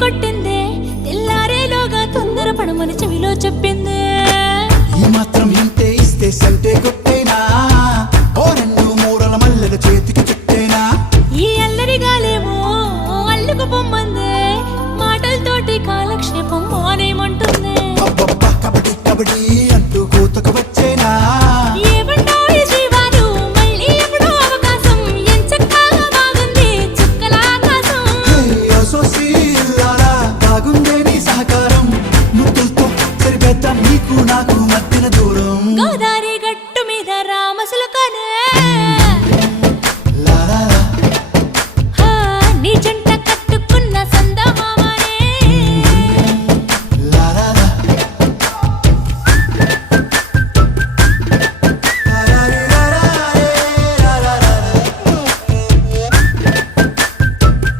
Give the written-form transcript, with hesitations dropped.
కొట్టిందే తెల్లారేలోగా తొందర పడమని చెవిలో చెప్పిందే ఈ మాత్రం ఇంతే ఇస్తే సంటే కొట్ట